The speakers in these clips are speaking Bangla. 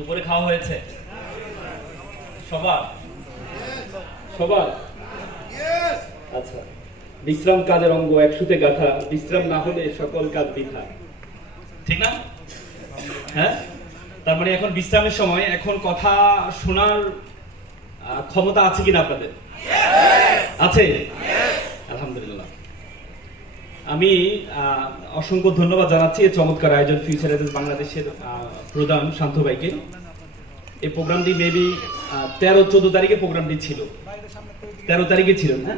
দুপুরে খাওয়া হয়েছে সবার? সবার? আচ্ছা, বিশ্রাম কাজের অঙ্গ, একসুতে গাথা, বিশ্রাম না হলে সকল কাজ বৃথা, ঠিক না? হ্যাঁ, তার মানে এখন বিশ্রামের সময়, এখন কথা শোনার ক্ষমতা আছে কিনা আপনাদের? আছে? আলহামদুলিল্লাহ। আমি অসংখ্য ধন্যবাদ জানাচ্ছি এই চমৎকার আয়োজন ফিউচার এজেন্স বাংলাদেশের প্রধান শান্ত ভাইকে। এই প্রোগ্রামটি মেবি 13-14 তারিখে প্রোগ্রামটি ছিল, 13 তারিখে ছিল না,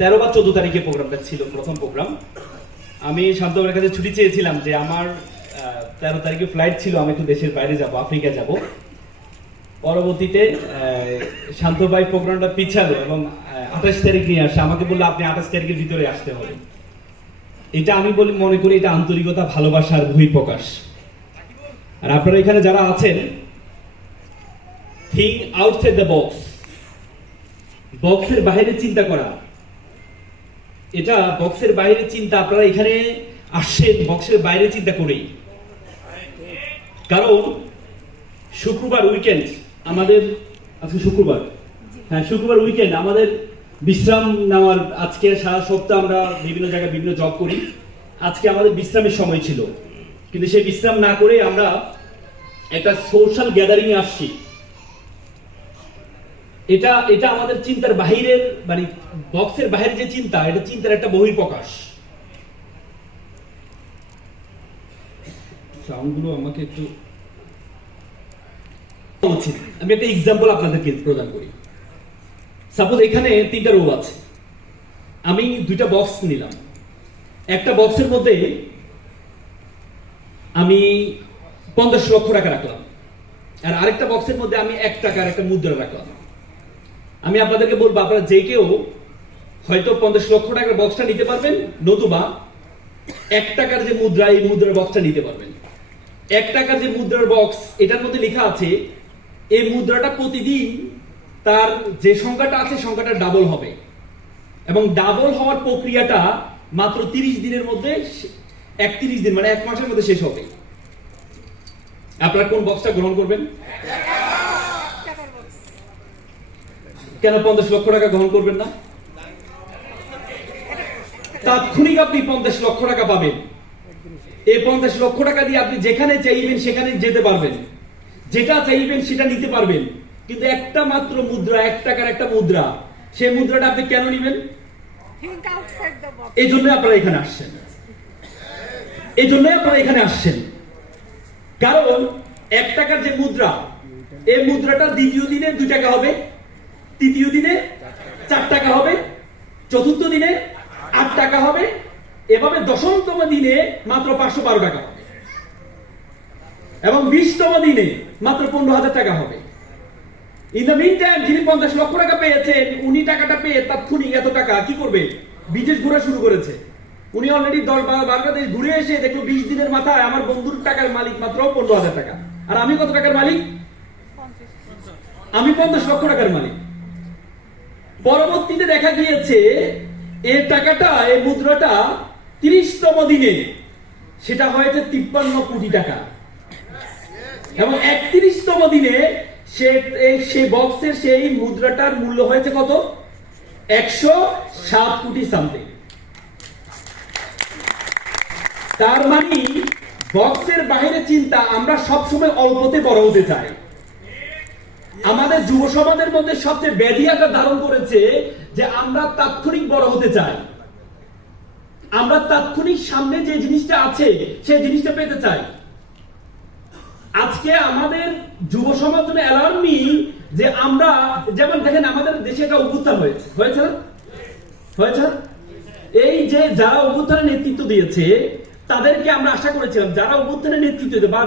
13 বা 14 তারিখে প্রোগ্রামটা ছিল, প্রথম প্রোগ্রাম। আমি শান্ত ভাইয়ের কাছে ছুটি চেয়েছিলাম যে আমার 13 তারিখে ফ্লাইট ছিল, আমি একটু দেশের বাইরে যাব, আফ্রিকা যাব। পরবর্তীতে শান্ত ভাই প্রোগ্রামটা পিছালো এবং 28 তারিখ নিয়ে আসে। আমাকে বললো আপনি 28 তারিখের ভিতরে আসতে হবে। এটা আমি মনে করি এটা আন্তরিকতা, ভালোবাসার বহিঃপ্রকাশ। আর আপনারা এখানে যারা আছেন, থিঙ্ক আউটসাইড দ্য বক্স, বক্সের বাইরে চিন্তা করা, এটা বক্সের বাইরে চিন্তা। আপনারা এখানে আসছেন বক্সের বাইরে চিন্তা করেই, কারণ শুক্রবার উইকেন্ড আমাদের, আজকে শুক্রবার, হ্যাঁ শুক্রবার উইকেন্ড আমাদের বিশ্রাম নেওয়ার। আজকে সারা সপ্তাহ আমরা বিভিন্ন জায়গায় বিভিন্ন জব করি, আজকে আমাদের বিশ্রামের সময় ছিল, কিন্তু সেই বিশ্রাম না করে আমরা একটা সোশ্যাল গ্যাদারিং এ আসছি। এটা এটা আমাদের চিন্তার বাহিরের, মানে বক্সের বাইরে যে চিন্তা, এটা চিন্তার একটা বহিঃপ্রকাশ। সাউন্ডগুলো আমাকে একটু উচিত। আমি একটা এক্সাম্পল আপনাদেরকে প্রদান করি। সাপোজ এখানে 3টা রো আছে, আমি 2টা বক্স নিলাম। একটা বক্সের মধ্যে আমি 50 লক্ষ টাকা রাখলাম, আর আরেকটা বক্সের মধ্যে আমি 1 টাকার একটা মুদ্রা রাখলাম। আমি আপনাদেরকে বলবো, আপনারা যে কেউ হয়তো 50 লক্ষ টাকার বক্সটা নিতে পারবেন, নতুবা 1 টাকার যে মুদ্রা, এই মুদ্রার বক্সটা নিতে পারবেন। 1 টাকার যে মুদ্রার বক্স, এটার মধ্যে লেখা আছে এই মুদ্রাটা প্রতিদিন তার যে সংখ্যাটা আছে সংখ্যাটা ডাবল হবে, এবং ডাবল হওয়ার প্রক্রিয়াটা মাত্র 30 দিনের মধ্যে, 31 দিন মানে 1 মাসের মধ্যে শেষ হবে। আপনারা কোন বক্সটা গ্রহণ করবেন? কেন 50 লক্ষ টাকা গ্রহণ করবেন না? তাৎক্ষণিক আপনি 50 লক্ষ টাকা পাবেন। এই 50 লক্ষ টাকা দিয়ে আপনি যেখানে চাইবেন সেখানে যেতে পারবেন, যেটা চাইবেন সেটা নিতে পারবেন। কিন্তু একটা মাত্র মুদ্রা, 1 টাকার একটা মুদ্রা, সেই মুদ্রাটা আপনি কেন নেবেন? এই জন্য আপনারা এখানে আসছেন, এই জন্য আপনারা এখানে আসছেন। কারণ 1 টাকার যে মুদ্রা, এই মুদ্রাটা দ্বিতীয় দিনে 2 টাকা হবে, তৃতীয় দিনে 4 টাকা হবে, চতুর্থ দিনে 8 টাকা হবে, এভাবে 10তম দিনে মাত্র 512 টাকা হবে, এবং 20তম দিনে মাত্র 15,000 টাকা হবে। ইন দ্য মিন টাইম যিনি 50 লক্ষ টাকা পেয়েছেন, উনি টাকাটা পেয়ে তাৎক্ষণিক এত টাকা কি করবে? বিদেশ ঘোরা শুরু করেছে। উনি অলরেডি 10-12 দেশ ঘুরে এসে দেখলো 20 দিনের মাথায় আমার বন্ধুর টাকার মালিক মাত্র 15,000 টাকা, আর আমি কত টাকার মালিক? আমি 50 লক্ষ টাকার মালিক। পরবর্তীতে দেখা গিয়েছে এই টাকাটা, এই মুদ্রাটা 30তম দিনে সেটা হয়েছে 53 কোটি টাকা, এবং 31তম দিনে সেই বক্সের সেই মুদ্রাটার মূল্য হয়েছে কত? 107 কোটি সামথিং। তার মানে বক্সের বাইরে চিন্তা। আমরা সবসময় অল্পতে বড় হতে চাই। আমাদের যুব সমাজের মধ্যে সবচেয়ে ব্যাধি আকার ধারণ করেছে যে আমরা তাৎক্ষণিক বড় হতে চাই, আমরা তাৎক্ষণিক সামনে যে জিনিসটা আছে সেই জিনিসটা পেতে চাই। আজকে আমাদের যুব সমাজ জন্য অ্যালার্মিং যে আমরা, যেমন দেখেন আমাদের দেশে একটা অভ্যুত্থান হয়েছে না? হয়েছে। এই যে যারা অভ্যুত্থানের নেতৃত্ব দিয়েছে তাদেরকে আমরা আশা করেছিলাম, যারা অভ্যুত্থানের নেতৃত্ব দিতে বা